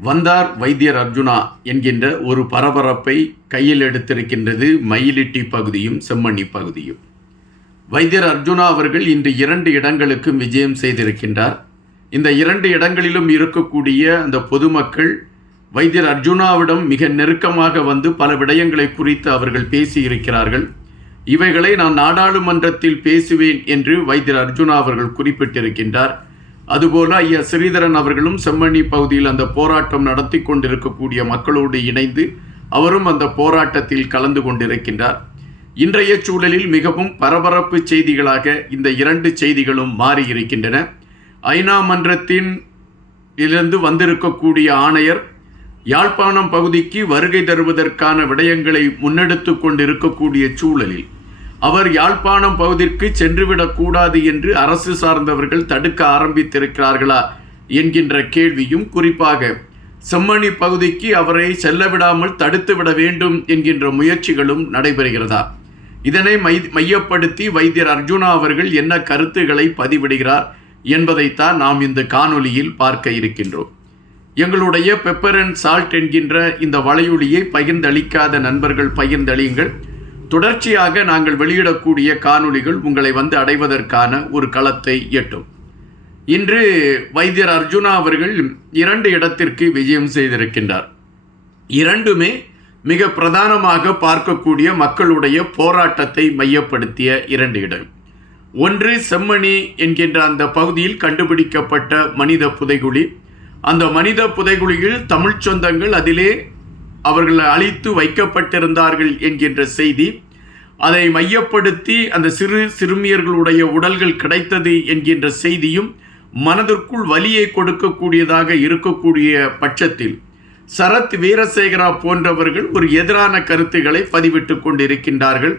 வந்தார் வைத்தியர் அர்ஜுனா என்கின்ற ஒரு பரபரப்பை கையில் எடுத்திருக்கின்றது மயிலிட்டி பகுதியும் செம்மண்ணி பகுதியும். வைத்தியர் அர்ஜுனா அவர்கள் இன்று இரண்டு இடங்களுக்கும் விஜயம் செய்திருக்கின்றார். இந்த இரண்டு இடங்களிலும் இருக்கக்கூடிய அந்த பொதுமக்கள் வைத்தியர் அர்ஜுனாவிடம் மிக நெருக்கமாக வந்து பல விடயங்களை குறித்து அவர்கள் பேசியிருக்கிறார்கள். இவைகளை நான் நாடாளுமன்றத்தில் பேசுவேன் என்று வைத்தியர் அர்ஜுனா அவர்கள் குறிப்பிட்டிருக்கின்றார். அதுபோல ஐயா ஸ்ரீதரன் அவர்களும் செம்மணி பகுதியில் அந்த போராட்டம் நடத்தி கொண்டிருக்கக்கூடிய மக்களோடு இணைந்து அவரும் அந்த போராட்டத்தில் கலந்து கொண்டிருக்கின்றார். இன்றைய சூழலில் மிகவும் பரபரப்பு செய்திகளாக இந்த இரண்டு செய்திகளும் மாறியிருக்கின்றன. ஐநா மன்றத்தின் இருந்து வந்திருக்கக்கூடிய ஆணையர் யாழ்ப்பாணம் பகுதிக்கு வருகை தருவதற்கான விடயங்களை முன்னெடுத்து கொண்டிருக்கக்கூடிய சூழலில் அவர் யாழ்ப்பாணம் பகுதிக்கு சென்றுவிடக்கூடாது என்று அரசு சார்ந்தவர்கள் தடுக்க ஆரம்பித்திருக்கிறார்களா என்கின்ற கேள்வியும் குறிப்பாக செம்மணி பகுதிக்கு அவரை செல்லவிடாமல் தடுத்து விட வேண்டும் என்கின்ற முயற்சிகளும் நடைபெறுகிறதா? இதனை மை மையப்படுத்தி வைத்தியர் அர்ஜுனா அவர்கள் என்ன கருத்துக்களை பதிவிடுகிறார் என்பதைத்தான் நாம் இந்த காணொலியில் பார்க்க இருக்கின்றோம். எங்களுடைய பெப்பர் அண்ட் சால்ட் என்கின்ற இந்த வலையொலியை பகிர்ந்தளிக்காத நண்பர்கள் பகிர்ந்தளியுங்கள். தொடர்ச்சியாக நாங்கள் வெளியிடக்கூடிய காணொளிகள் உங்களை வந்து அடைவதற்கான ஒரு களத்தை எட்டும். இன்று வைத்தியர் அர்ஜுனா அவர்கள் இரண்டு இடத்திற்கு விஜயம் செய்திருக்கின்றார். இரண்டுமே மிக பிரதானமாக பார்க்கக்கூடிய மக்களுடைய போராட்டத்தை மையப்படுத்திய இரண்டு இடம். ஒன்று செம்மணி என்கின்ற அந்த பகுதியில் கண்டுபிடிக்கப்பட்ட மனித புதைகுழி. அந்த மனித புதைகுழியில் தமிழ்ச் சொந்தங்கள் அதிலே அவர்கள் அழித்து வைக்கப்பட்டிருந்தார்கள் என்கின்ற செய்தி அதை மையப்படுத்தி அந்த சிறு சிறுமியர்களுடைய உடல்கள் கிடைத்தது என்கின்ற செய்தியும் மனதிற்குள் வலியை கொடுக்கக்கூடியதாக இருக்கக்கூடிய பட்சத்தில் சரத் வீரசேகரா போன்றவர்கள் ஒரு எதிரான கருத்துக்களை பதிவிட்டு கொண்டிருக்கின்றார்கள்.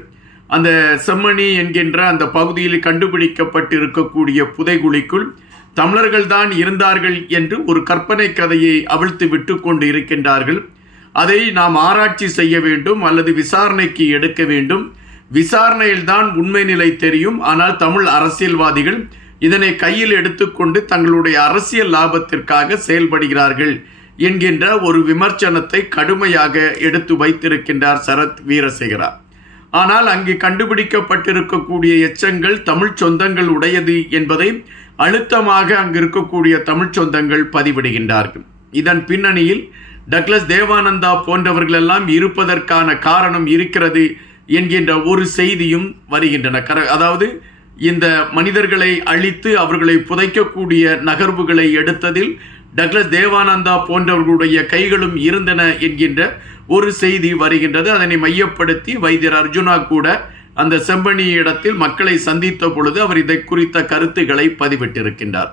அந்த செம்மணி என்கின்ற அந்த பகுதியில் கண்டுபிடிக்கப்பட்டிருக்கக்கூடிய புதைகுழிக்குள் தமிழர்கள்தான் இருந்தார்கள் என்று ஒரு கற்பனை கதையை அவிழ்த்து விட்டு கொண்டு இருக்கின்றார்கள் அதை நாம் ஆராய்ச்சி செய்ய வேண்டும் அல்லது விசாரணைக்கு எடுக்க வேண்டும். விசாரணையில்தான் உண்மை நிலை தெரியும். ஆனால் தமிழ் அரசியல்வாதிகள் இதனை கையில் எடுத்துக்கொண்டு தங்களுடைய அரசியல் லாபத்திற்காக செயல்படுகிறார்கள் என்கின்ற ஒரு விமர்சனத்தை கடுமையாக எடுத்து வைத்திருக்கின்றார் சரத் வீரசேகரா. ஆனால் அங்கு கண்டுபிடிக்கப்பட்டிருக்கக்கூடிய எச்சங்கள் தமிழ் சொந்தங்கள் உடையது என்பதை அழுத்தமாக அங்கு இருக்கக்கூடிய தமிழ் சொந்தங்கள் பதிவிடுகின்றார்கள். இதன் பின்னணியில் டக்ளஸ் தேவானந்தா போன்றவர்களெல்லாம் இருப்பதற்கான காரணம் இருக்கிறது என்கின்ற ஒரு செய்தியும் வருகின்றன. கர அதாவது இந்த மனிதர்களை அழித்து அவர்களை புதைக்கக்கூடிய நகர்வுகளை எடுத்ததில் டக்ளஸ் தேவானந்தா போன்றவர்களுடைய கைகளும் இருந்தன என்கின்ற ஒரு செய்தி வருகின்றது. அதனை மையப்படுத்தி வைத்தியர் அர்ஜுனா கூட அந்த செம்பனி இடத்தில் மக்களை சந்தித்த பொழுது அவர் இதை குறித்த கருத்துக்களை பதிவிட்டிருக்கின்றார்.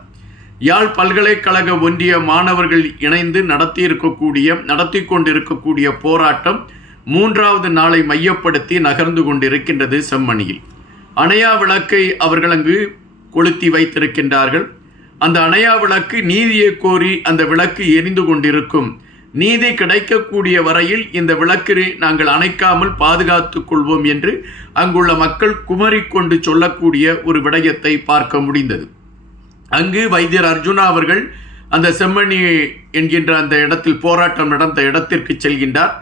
யாழ் பல்கலைக்கழக ஒன்றிய மாணவர்கள் இணைந்து நடத்தியிருக்கக்கூடிய நடத்தி கொண்டிருக்கக்கூடிய போராட்டம் மூன்றாவது நாளை மையப்படுத்தி நகர்ந்து கொண்டிருக்கின்றது செம்மணியில். அணையா விளக்கை அவர்கள் அங்கு கொளுத்தி வைத்திருக்கின்றார்கள். அந்த அணையா விளக்கு நீதியை கோரி அந்த விளக்கு எரிந்து கொண்டிருக்கும். நீதி கிடைக்கக்கூடிய வரையில் இந்த விளக்கினை நாங்கள் அணைக்காமல் பாதுகாத்துக் கொள்வோம் என்று அங்குள்ள மக்கள் குமரிக்கொண்டு சொல்லக்கூடிய ஒரு விடயத்தை பார்க்க முடிந்தது. அங்கு வைத்தியர் அர்ஜுனா அவர்கள் அந்த செம்மணி என்கின்ற அந்த இடத்தில் போராட்டம் நடந்த இடத்திற்கு செல்கின்றார்.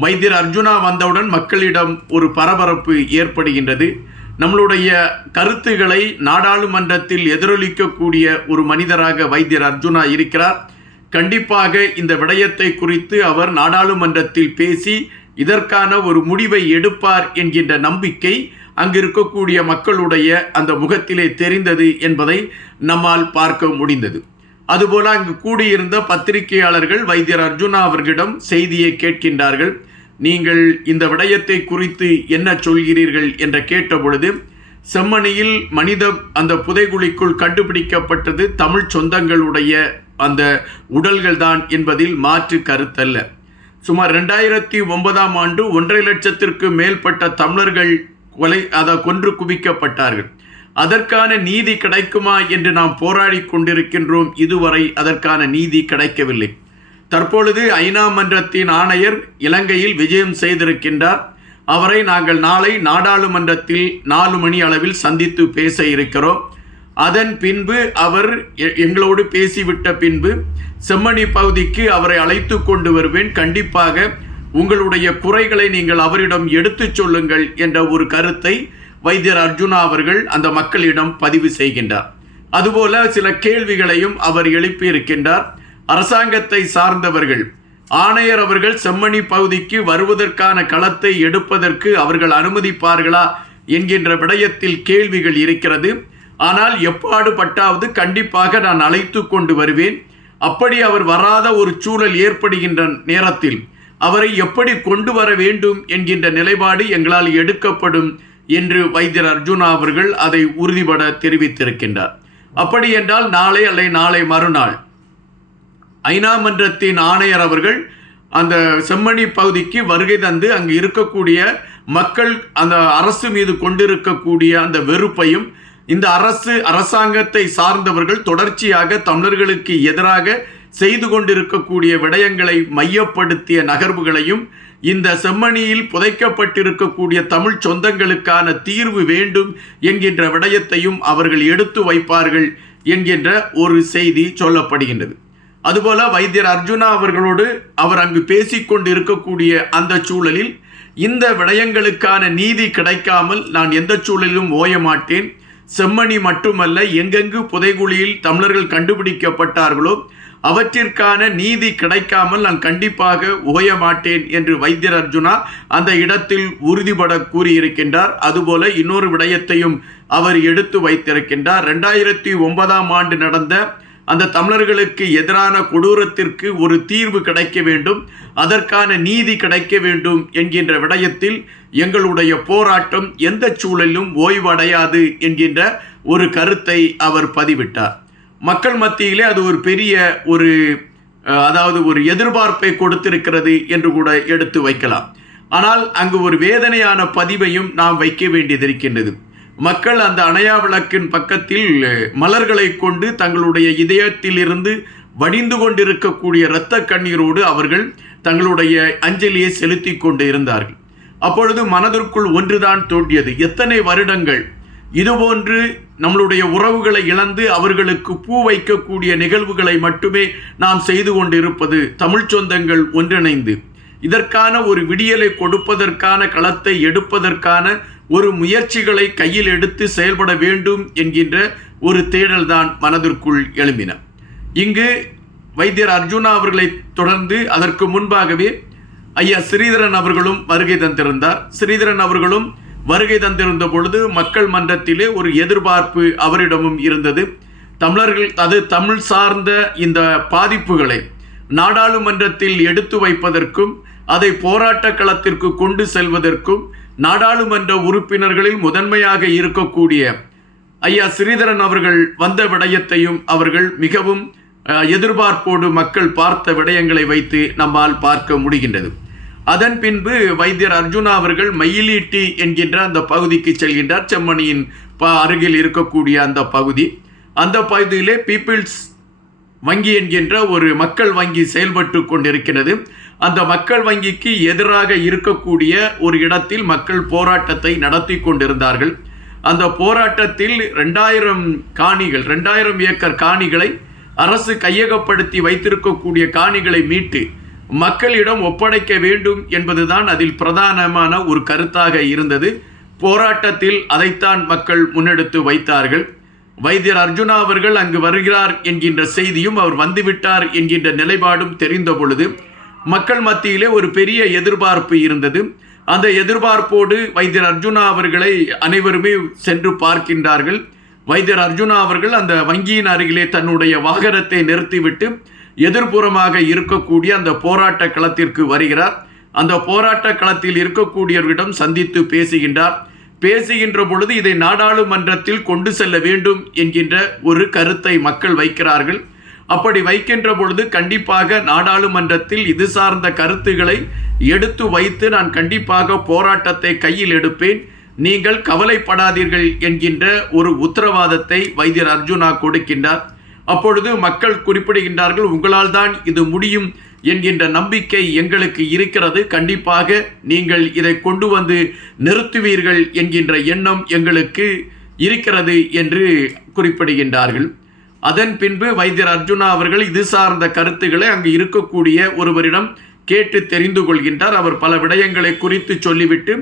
வைத்தியர் அர்ஜுனா வந்தவுடன் மக்களிடம் ஒரு பரபரப்பு ஏற்படுகின்றது. நம்மளுடைய கருத்துக்களை நாடாளுமன்றத்தில் எதிரொலிக்கக்கூடிய ஒரு மனிதராக வைத்தியர் அர்ஜுனா இருக்கிறார். கண்டிப்பாக இந்த விடயத்தை குறித்து அவர் நாடாளுமன்றத்தில் பேசி இதற்கான ஒரு முடிவை எடுப்பார் என்கின்ற நம்பிக்கை அங்கு இருக்கக்கூடிய மக்களுடைய அந்த முகத்திலே தெரிந்தது என்பதை நம்மால் பார்க்க முடிந்தது. அதுபோல அங்கு கூடியிருந்த பத்திரிகையாளர்கள் வைத்தியர் அர்ஜுனா அவர்களிடம் செய்தியை கேட்கின்றார்கள். நீங்கள் இந்த விடயத்தை குறித்து என்ன சொல்கிறீர்கள் என்ற கேட்டபொழுது செம்மணியில் மனித அந்த புதைகுழிக்குள் கண்டுபிடிக்கப்பட்டது தமிழ் சொந்தங்களுடைய அந்த உடல்கள் தான் என்பதில் மாற்று கருத்தல்ல. சுமார் ரெண்டாயிரத்தி ஒன்பதாம் ஆண்டு ஒன்றரை லட்சத்திற்கு மேற்பட்ட தமிழர்கள் கொலை அதை கொன்று குவிக்கப்பட்டார்கள். அதற்கான நீதி கிடைக்குமா என்று நாம் போராடி கொண்டிருக்கின்றோம் இதுவரை அதற்கான நீதி கிடைக்கவில்லை. தற்பொழுது ஐநா மன்றத்தின் ஆணையர் இலங்கையில் விஜயம் செய்திருக்கின்றார். அவரை நாங்கள் நாளை நாடாளுமன்றத்தில் நாலு மணி அளவில் சந்தித்து பேச இருக்கிறோம். அதன் பின்பு அவர் எ- எங்களோடு பேசிவிட்ட பின்பு செம்மணி பகுதிக்கு அவரை அழைத்து கொண்டு வருவேன். கண்டிப்பாக உங்களுடைய குறைகளை நீங்கள் அவரிடம் எடுத்துச் சொல்லுங்கள் என்ற ஒரு கருத்தை வைத்தியர் அர்ஜுனா அவர்கள் அந்த மக்களிடம் பதிவு செய்கின்றார். அதுபோல சில கேள்விகளையும் அவர் எழுப்பியிருக்கின்றார். அரசாங்கத்தை சார்ந்தவர்கள் ஆணையர் அவர்கள் செம்மணி பகுதிக்கு வருவதற்கான களத்தை எடுப்பதற்கு அவர்கள் அனுமதிப்பார்களா என்கின்ற விடயத்தில் கேள்விகள் இருக்கிறது. ஆனால் எப்பாடு பட்டாவது கண்டிப்பாக நான் அழைத்து கொண்டு வருவேன். அப்படி அவர் வராத ஒரு சூழல் ஏற்படுகின்ற நேரத்தில் அவரை எப்படி கொண்டு வர வேண்டும் என்கின்ற நிலைப்பாடு எங்களால் எடுக்கப்படும் என்று வைத்தியர் அர்ஜுனா அவர்கள் அதை உறுதிபட தெரிவித்திருக்கின்றார். அப்படி என்றால் நாளை அல்லது நாளை மறுநாள். ஐநா மன்றத்தின் ஆணையர் அவர்கள் அந்த செம்மணி பகுதிக்கு வருகை தந்து அங்கு இருக்கக்கூடிய மக்கள் அந்த அரசு மீது கொண்டிருக்கக்கூடிய அந்த வெறுப்பையும் இந்த அரசு அரசாங்கத்தை சார்ந்தவர்கள் தொடர்ச்சியாக தமிழர்களுக்கு எதிராக செய்து கொண்டிருக்கக்கூடிய விடயங்களை மையப்படுத்திய நகர்வுகளையும் இந்த செம்மணியில் புதைக்கப்பட்டிருக்கக்கூடிய தமிழ் சொந்தங்களுக்கான தீர்வு வேண்டும் என்கின்ற விடயத்தையும் அவர்கள் எடுத்து வைப்பார்கள் என்கின்ற ஒரு செய்தி சொல்லப்படுகின்றது. அதுபோல வைத்தியர் அர்ஜுனா அவர்களோடு அவர் அங்கு பேசிக்கொண்டு இருக்கக்கூடிய அந்த சூழலில் இந்த விடயங்களுக்கான நீதி கிடைக்காமல் நான் எந்த சூழலிலும் ஓய மாட்டேன். செம்மணி மட்டுமல்ல எங்கெங்கு புதைகுழியில் தமிழர்கள் கண்டுபிடிக்கப்பட்டார்களோ அவற்றிற்கான நீதி கிடைக்காமல் நான் கண்டிப்பாக ஓய மாட்டேன் என்று வைத்தியர் அர்ஜுனா அந்த இடத்தில் உறுதிபட கூறியிருக்கின்றார். அதுபோல இன்னொரு விடயத்தையும் அவர் எடுத்து வைத்திருக்கின்றார். ரெண்டாயிரத்தி ஒன்பதாம் ஆண்டு நடந்த அந்த தமிழர்களுக்கு எதிரான கொடூரத்திற்கு ஒரு தீர்வு கிடைக்க வேண்டும் அதற்கான நீதி கிடைக்க வேண்டும் என்கின்ற விடயத்தில் எங்களுடைய போராட்டம் எந்த சூழலிலும் ஓய்வடையாது என்கின்ற ஒரு கருத்தை அவர் பதிவிட்டார். மக்கள் மத்தியிலே அது ஒரு பெரிய ஒரு அதாவது ஒரு எதிர்பார்ப்பை கொடுத்திருக்கிறது என்று கூட எடுத்து வைக்கலாம். ஆனால் அங்கு ஒரு வேதனையான பதிவையும் நாம் வைக்க வேண்டியது இருக்கின்றது. மக்கள் அந்த அணையா விளக்கின் பக்கத்தில் மலர்களை கொண்டு தங்களுடைய இதயத்திலிருந்து வடிந்து கொண்டிருக்கக்கூடிய இரத்த கண்ணீரோடு அவர்கள் தங்களுடைய அஞ்சலியை செலுத்தி கொண்டு இருந்தார்கள். அப்பொழுது மனதிற்குள் ஒன்றுதான் தோன்றியது. எத்தனை வருடங்கள் இதுபோன்று நம்மளுடைய உறவுகளை இழந்து அவர்களுக்கு பூ வைக்கக்கூடிய நிகழ்வுகளை மட்டுமே நாம் செய்து கொண்டிருப்பது தமிழ்ச் சொந்தங்கள் ஒன்றிணைந்து. இதற்கான ஒரு விடியலை கொடுப்பதற்கான களத்தை எடுப்பதற்கான ஒரு முயற்சிகளை கையில் எடுத்து செயல்பட வேண்டும் என்கின்ற ஒரு தேடல்தான் மனதிற்குள் எழும்பின. இங்கு வைத்தியர் அர்ஜுனா அவர்களை தொடர்ந்து அதற்கு முன்பாகவே ஐயா ஸ்ரீதரன் அவர்களும் வருகை தந்திருந்தார். ஸ்ரீதரன் அவர்களும் வருகை தந்திருந்த பொழுது மக்கள் மன்றத்திலே ஒரு எதிர்பார்ப்பு அவரிடமும் இருந்தது. தமிழர்கள் அது தமிழ் சார்ந்த இந்த பாதிப்புகளை நாடாளுமன்றத்தில் எடுத்து வைப்பதற்கும் அதை போராட்ட களத்திற்கு கொண்டு செல்வதற்கும் நாடாளுமன்ற உறுப்பினர்களில் முதன்மையாக இருக்கக்கூடிய ஐயா ஸ்ரீதரன் அவர்கள் வந்த விடயத்தையும் அவர்கள் மிகவும் எதிர்பார்ப்போடு மக்கள் பார்த்த விடயங்களை வைத்து நம்மால் பார்க்க முடிகின்றது. அதன் பின்பு வைத்தியர் அர்ஜுனா அவர்கள் மயிலீட்டி என்கின்ற அந்த பகுதிக்கு செல்கின்றார். செம்மணியின் ப அருகில் இருக்கக்கூடிய அந்த பகுதி. அந்த பகுதியிலே பீப்பிள்ஸ் வங்கி என்கின்ற ஒரு மக்கள் வங்கி செயல்பட்டு கொண்டிருக்கிறது. அந்த மக்கள் வங்கிக்கு எதிராக இருக்கக்கூடிய ஒரு இடத்தில் மக்கள் போராட்டத்தை நடத்தி கொண்டிருந்தார்கள். அந்த போராட்டத்தில் ரெண்டாயிரம் காணிகள் ரெண்டாயிரம் ஏக்கர் காணிகளை அரசு கையகப்படுத்தி வைத்திருக்கக்கூடிய காணிகளை மீட்டு மக்களிடம் ஒப்படைக்க வேண்டும் என்பதுதான் அதில் பிரதானமான ஒரு கருத்தாக இருந்தது. போராட்டத்தில் அதைத்தான் மக்கள் முன்னெடுத்து வைத்தார்கள். வைத்தியர் அர்ஜுனா அவர்கள் அங்கு வருகிறார் என்கின்ற செய்தியும் அவர் வந்துவிட்டார் என்கின்ற நிலைப்பாடும் தெரிந்த பொழுது மக்கள் மத்தியிலே ஒரு பெரிய எதிர்பார்ப்பு இருந்தது. அந்த எதிர்பார்ப்போடு வைத்தியர் அர்ஜுனா அவர்களை அனைவருமே சென்று பார்க்கின்றார்கள். வைத்தியர் அர்ஜுனா அவர்கள் அந்த வங்கியின் அருகிலே தன்னுடைய வாகனத்தை நிறுத்திவிட்டு எதிர்ப்புறமாக இருக்கக்கூடிய அந்த போராட்ட களத்திற்கு வருகிறார். அந்த போராட்ட களத்தில் இருக்கக்கூடியவர்களிடம் சந்தித்து பேசுகின்றார். பேசுகின்ற பொழுது இதை நாடாளுமன்றத்தில் கொண்டு செல்ல வேண்டும் என்கின்ற ஒரு கருத்தை மக்கள் வைக்கிறார்கள். அப்படி வைக்கின்ற பொழுது கண்டிப்பாக நாடாளுமன்றத்தில் இது சார்ந்த கருத்துக்களை எடுத்து வைத்து நான் கண்டிப்பாக போராட்டத்தை கையில் எடுப்பேன். நீங்கள் கவலைப்படாதீர்கள் என்கின்ற ஒரு உத்தரவாதத்தை வைத்தியர் அர்ஜுனா கொடுக்கின்றார். அப்பொழுது மக்கள் குறிப்பிடுகின்றார்கள் உங்களால் தான் இது முடியும் என்கின்ற நம்பிக்கை எங்களுக்கு இருக்கிறது. கண்டிப்பாக நீங்கள் இதை கொண்டு வந்து நிறுத்துவீர்கள் என்கின்ற எண்ணம் எங்களுக்கு இருக்கிறது என்று குறிப்பிடுகின்றார்கள். அதன் பின்பு வைத்தியர் அர்ஜுனா அவர்கள் இது சார்ந்த கருத்துக்களை அங்கு இருக்கக்கூடிய ஒருவரிடம் கேட்டு தெரிந்து கொள்கின்றார். அவர் பல விடயங்களை குறித்து சொல்லிவிட்டு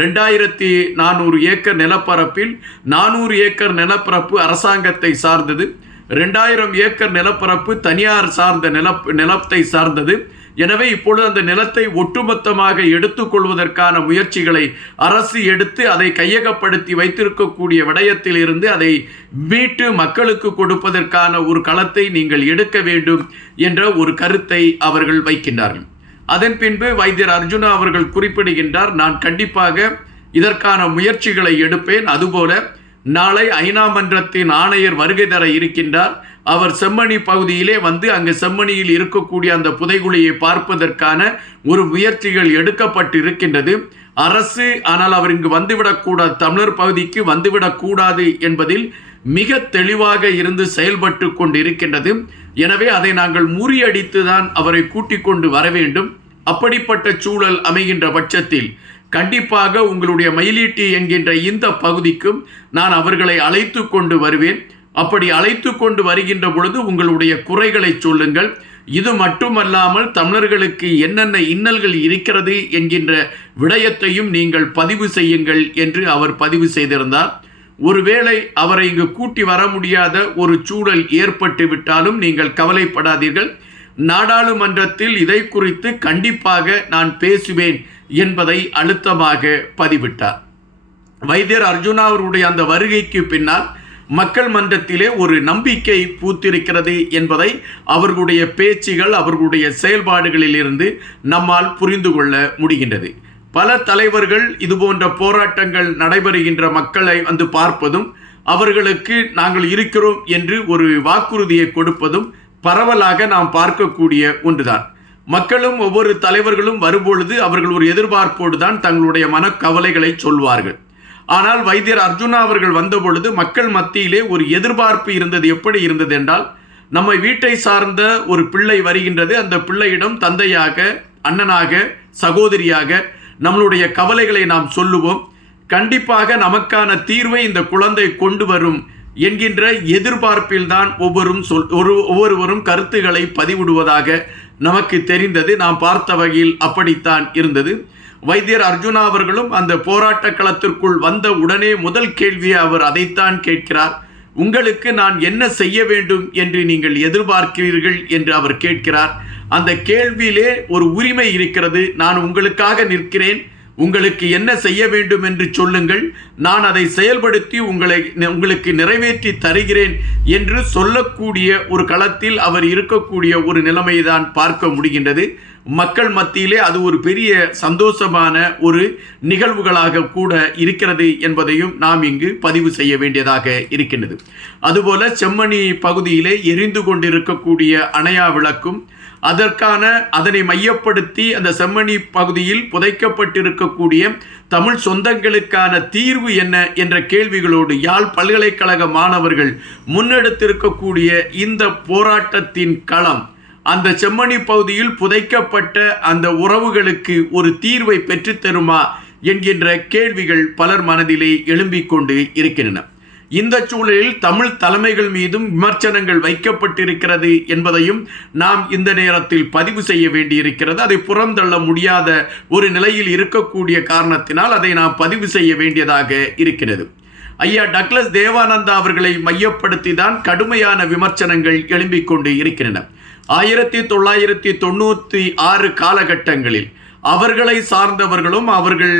ரெண்டாயிரத்தி நானூறு ஏக்கர் நிலப்பரப்பில் நானூறு ஏக்கர் நிலப்பரப்பு அரசாங்கத்தை சார்ந்தது. ரெண்டாயிரம் ஏக்கர் நிலப்பரப்பு தனியார் சார்ந்த நில நிலத்தை சார்ந்தது. எனவே இப்பொழுது அந்த நிலத்தை ஒட்டுமொத்தமாக எடுத்துக்கொள்வதற்கான முயற்சிகளை அரசு எடுத்து அதை கையகப்படுத்தி வைத்திருக்கக்கூடிய விடயத்தில் இருந்து அதை மீட்டு மக்களுக்கு கொடுப்பதற்கான ஒரு களத்தை நீங்கள் எடுக்க வேண்டும் என்ற ஒரு கருத்தை அவர்கள் வைக்கின்றார்கள். அதன் பின்பு வைத்தியர் அர்ஜுனா அவர்கள் குறிப்பிடுகின்றார் நான் கண்டிப்பாக இதற்கான முயற்சிகளை எடுப்பேன். அதுபோல நாளை ஐநா மன்றத்தின் ஆணையர் வருகை தர இருக்கின்றார். அவர் செம்மணி பகுதியிலே வந்து அங்கு செம்மணியில் இருக்கக்கூடிய அந்த புதைகுழியை பார்ப்பதற்கான ஒரு முயற்சிகள் எடுக்கப்பட்டு இருக்கின்றது அரசு ஆனால் அவர் இங்கு வந்துவிடக்கூடாது தமிழர் பகுதிக்கு வந்துவிடக்கூடாது என்பதில் மிக தெளிவாக இருந்து செயல்பட்டு கொண்டிருக்கின்றது. எனவே அதை நாங்கள் முறியடித்து தான் அவரை கூட்டிக் கொண்டு வர வேண்டும். அப்படிப்பட்ட சூழல் அமைகின்ற பட்சத்தில் கண்டிப்பாக உங்களுடைய மயிலீட்டி என்கின்ற இந்த பகுதிக்கும் நான் அவர்களை அழைத்து கொண்டு வருவேன். அப்படி அழைத்து கொண்டு வருகின்ற பொழுது உங்களுடைய குறைகளை சொல்லுங்கள். இது மட்டுமல்லாமல் தமிழர்களுக்கு என்னென்ன இன்னல்கள் இருக்கிறது என்கின்ற விடயத்தையும் நீங்கள் பதிவு செய்யுங்கள் என்று அவர் பதிவு செய்திருந்தார். ஒருவேளை அவரை இங்கு கூட்டி வர முடியாத ஒரு சூழல் ஏற்பட்டு விட்டாலும் நீங்கள் கவலைப்படாதீர்கள். நாடாளுமன்றத்தில் இதை குறித்து கண்டிப்பாக நான் பேசுவேன். என்பதை அழுத்தமாக பதிவிட்டார். வைத்தியர் அர்ஜுனா அவருடைய அந்த வருகைக்கு பின்னால் மக்கள் மன்றத்திலே ஒரு நம்பிக்கை பூத்திருக்கிறது என்பதை அவர்களுடைய பேச்சுகள் அவர்களுடைய செயல்பாடுகளில் இருந்து நம்மால் புரிந்து கொள்ள முடிகின்றது. பல தலைவர்கள் இதுபோன்ற போராட்டங்கள் நடைபெறுகின்ற மக்களை வந்து பார்ப்பதும் அவர்களுக்கு நாங்கள் இருக்கிறோம் என்று ஒரு வாக்குறுதியை கொடுப்பதும் பரவலாக நாம் பார்க்கக்கூடிய ஒன்றுதான். மக்களும் ஒவ்வொரு தலைவர்களும் வரும்பொழுது அவர்கள் ஒரு எதிர்பார்ப்போடு தான் தங்களுடைய மனக்கவலைகளை சொல்வார்கள். ஆனால் வைத்தியர் அர்ஜுனா அவர்கள் வந்தபொழுது மக்கள் மத்தியிலே ஒரு எதிர்பார்ப்பு இருந்தது. எப்படி இருந்தது என்றால் நம்ம வீட்டை சார்ந்த ஒரு பிள்ளை வருகின்றது. அந்த பிள்ளையிடம் தந்தையாக அண்ணனாக சகோதரியாக நம்மளுடைய கவலைகளை நாம் சொல்லுவோம். கண்டிப்பாக நமக்கான தீர்வை இந்த குழந்தை கொண்டு வரும் என்கின்ற எதிர்பார்ப்பில் தான் ஒவ்வொரும் சொல் ஒரு ஒவ்வொருவரும் கருத்துக்களை பதிவிடுவதாக நமக்கு தெரிந்தது நாம் பார்த்த வகையில் அப்படித்தான் இருந்தது. வைத்தியர் அர்ஜுனா அவர்களும் அந்த போராட்ட களத்திற்குள் வந்த உடனே முதல் கேள்வியை அவர் அதைத்தான் கேட்கிறார். உங்களுக்கு நான் என்ன செய்ய வேண்டும் என்று நீங்கள் எதிர்பார்க்கிறீர்கள்? என்று அவர் கேட்கிறார். அந்த கேள்வியிலே ஒரு உரிமை இருக்கிறது. நான் உங்களுக்காக நிற்கிறேன். உங்களுக்கு என்ன செய்ய வேண்டும் என்று சொல்லுங்கள். நான் அதை செயல்படுத்தி உங்களை உங்களுக்கு நிறைவேற்றி தருகிறேன் என்று சொல்லக்கூடிய ஒரு களத்தில் அவர் இருக்கக்கூடிய ஒரு நிலைமையை தான் பார்க்க முடிகின்றது. மக்கள் மத்தியிலே அது ஒரு பெரிய சந்தோஷமான ஒரு நிகழ்வுகளாக கூட இருக்கிறது என்பதையும் நாம் இங்கு பதிவு செய்ய வேண்டியதாக இருக்கின்றது. அதுபோல செம்மணி பகுதியிலே எரிந்து கொண்டிருக்கக்கூடிய அணையா விளக்கும் அதற்கான அதனை மையப்படுத்தி அந்த செம்மணி பகுதியில் புதைக்கப்பட்டிருக்கக்கூடிய தமிழ் சொந்தங்களுக்கான தீர்வு என்ன என்ற கேள்விகளோடு யாழ் பல்கலைக்கழக மாணவர்கள் முன்னெடுத்திருக்கக்கூடிய இந்த போராட்டத்தின் களம் அந்த செம்மணி பகுதியில் புதைக்கப்பட்ட அந்த உறவுகளுக்கு ஒரு தீர்வை பெற்றுத்தருமா என்கின்ற கேள்விகள் பலர் மனதிலே எழும்பிக் கொண்டு இருக்கின்றன. இந்த சூழலில் தமிழ் தலைமைகள் மீதும் விமர்சனங்கள் வைக்கப்பட்டிருக்கிறது என்பதையும் நாம் இந்த நேரத்தில் பதிவு செய்ய வேண்டியிருக்கிறது. அதை புறந்தள்ள முடியாத ஒரு நிலையில் இருக்கக்கூடிய காரணத்தினால் அதை நாம் பதிவு செய்ய வேண்டியதாக இருக்கிறது. ஐயா டக்ளஸ் தேவானந்தா அவர்களை மையப்படுத்தி தான் கடுமையான விமர்சனங்கள் எழும்பிக் கொண்டு இருக்கின்றன. ஆயிரத்தி தொள்ளாயிரத்தி தொண்ணூற்றி ஆறு காலகட்டங்களில் அவர்களை சார்ந்தவர்களும் அவர்கள்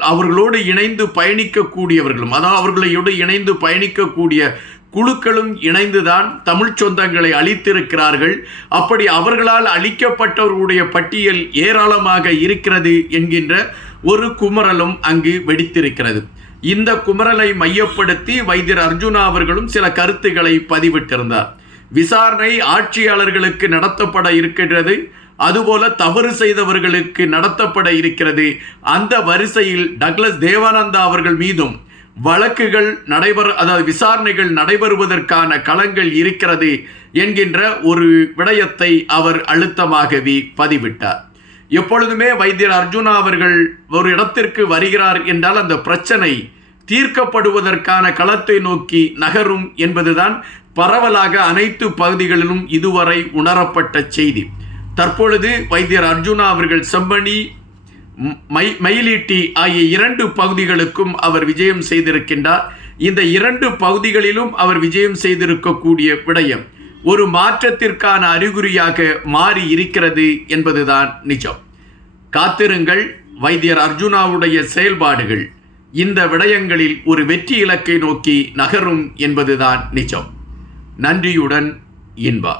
அவர்களோடு இணைந்து பயணிக்கக்கூடியவர்களும் அதாவது அவர்களோடு இணைந்து பயணிக்கக்கூடிய குழுக்களும் இணைந்துதான் தமிழ் சொந்தங்களை அளித்திருக்கிறார்கள். அப்படி அவர்களால் அளிக்கப்பட்டவர்களுடைய பட்டியல் ஏராளமாக இருக்கிறது என்கின்ற ஒரு குமரலும் அங்கு வெடித்திருக்கிறது. இந்த குமரலை மையப்படுத்தி வைத்தியர் அர்ஜுனா அவர்களும் சில கருத்துக்களை பதிவிட்டிருந்தார். விசாரணை ஆட்சியாளர்களுக்கு நடத்தப்பட இருக்கின்றது. அதுபோல தவறு செய்தவர்களுக்கு நடத்தப்பட இருக்கிறது. அந்த வரிசையில் டக்ளஸ் தேவானந்தா அவர்கள் மீதும் வழக்குகள் நடைபெற அதாவது விசாரணைகள் நடைபெறுவதற்கான களங்கள் இருக்கிறது என்கின்ற ஒரு விடயத்தை அவர் அழுத்தமாகவே பதிவிட்டார். எப்பொழுதுமே வைத்தியர் அர்ஜுனா அவர்கள் ஒரு இடத்திற்கு வருகிறார் என்றால் அந்த பிரச்சனை தீர்க்கப்படுவதற்கான களத்தை நோக்கி நகரும் என்பதுதான் பரவலாக அனைத்து பகுதிகளிலும் இதுவரை உணரப்பட்ட செய்தி. தற்பொழுது வைத்தியர் அர்ஜுனா அவர்கள் செம்பனி மை மயிலீட்டி ஆகிய இரண்டு பகுதிகளுக்கும் அவர் விஜயம் செய்திருக்கின்றார். இந்த இரண்டு பகுதிகளிலும் அவர் விஜயம் செய்திருக்கக்கூடிய விடயம் ஒரு மாற்றத்திற்கான அறிகுறியாக மாறி இருக்கிறது என்பதுதான் நிஜம். காத்திருங்கள் வைத்தியர் அர்ஜுனாவுடைய செயல்பாடுகள் இந்த விடயங்களில் ஒரு வெற்றி இலக்கை நோக்கி நகரும் என்பதுதான் நிஜம். நன்றியுடன் இன்பா.